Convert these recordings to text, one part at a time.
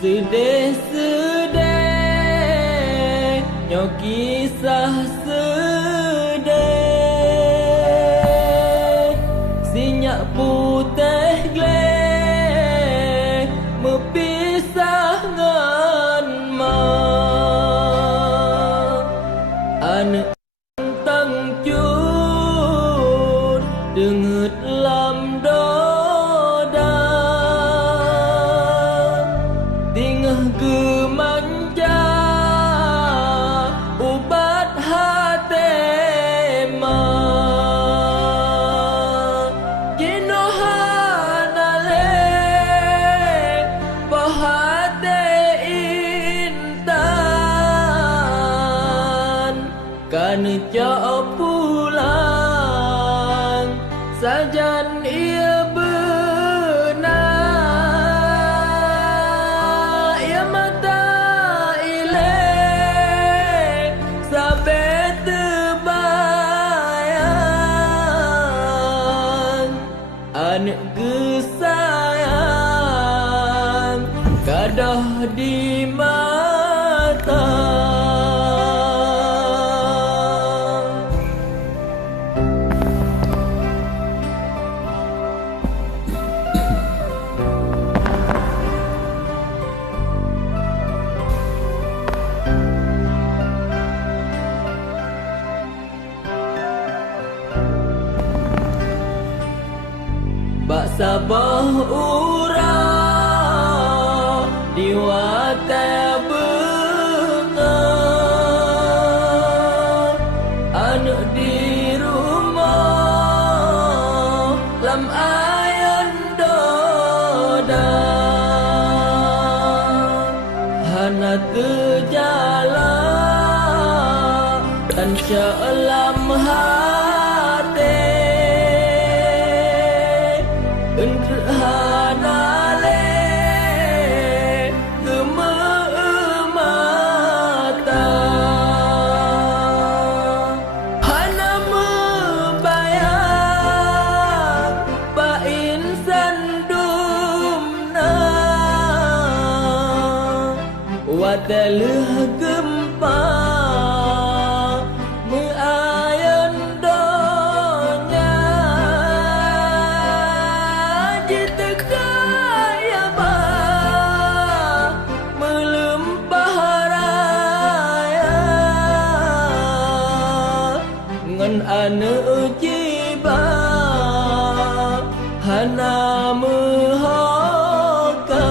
Sedih-sedih nyo kisah sedih sinyak putih gleh mepisah ngan mak anak tang cun denget lam doda tingah gemanja ubat hati mak kinohana lek pahate intan kan jauh pulang sajan ia benar ia mata ilek sampai terbayang anak kesayang kadah di mata. Bak sabah urang di watai bengar anak di rumah lam ayan doda hana terjalan dan syalam hati Enterhana le gememata hana membayang pa insan dumna wateleh gempa meayan donya anu jiba hana mehoka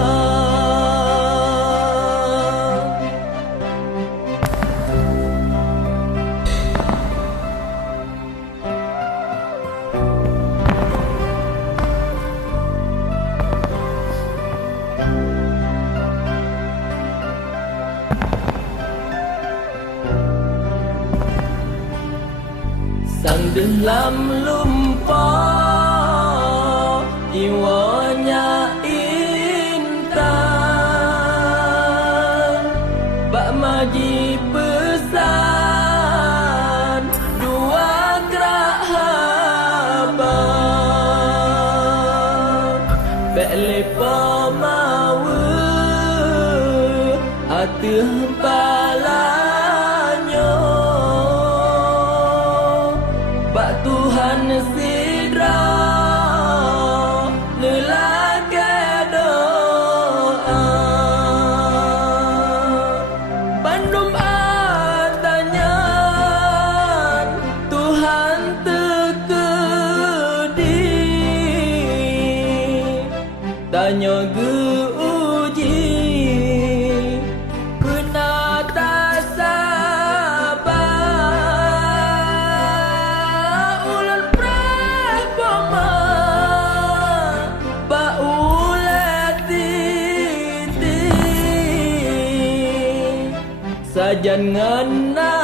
sang dalam lumpur jiwanya intan bak maji pesan dua gerak haba bek lepa mawe hati balanyo Bak Tuhan sidra lelaki doa Bandung adanya Tuhan tekedi tanya geuji kena tak sabar ulan preh bama ba ulat titi sajan ngana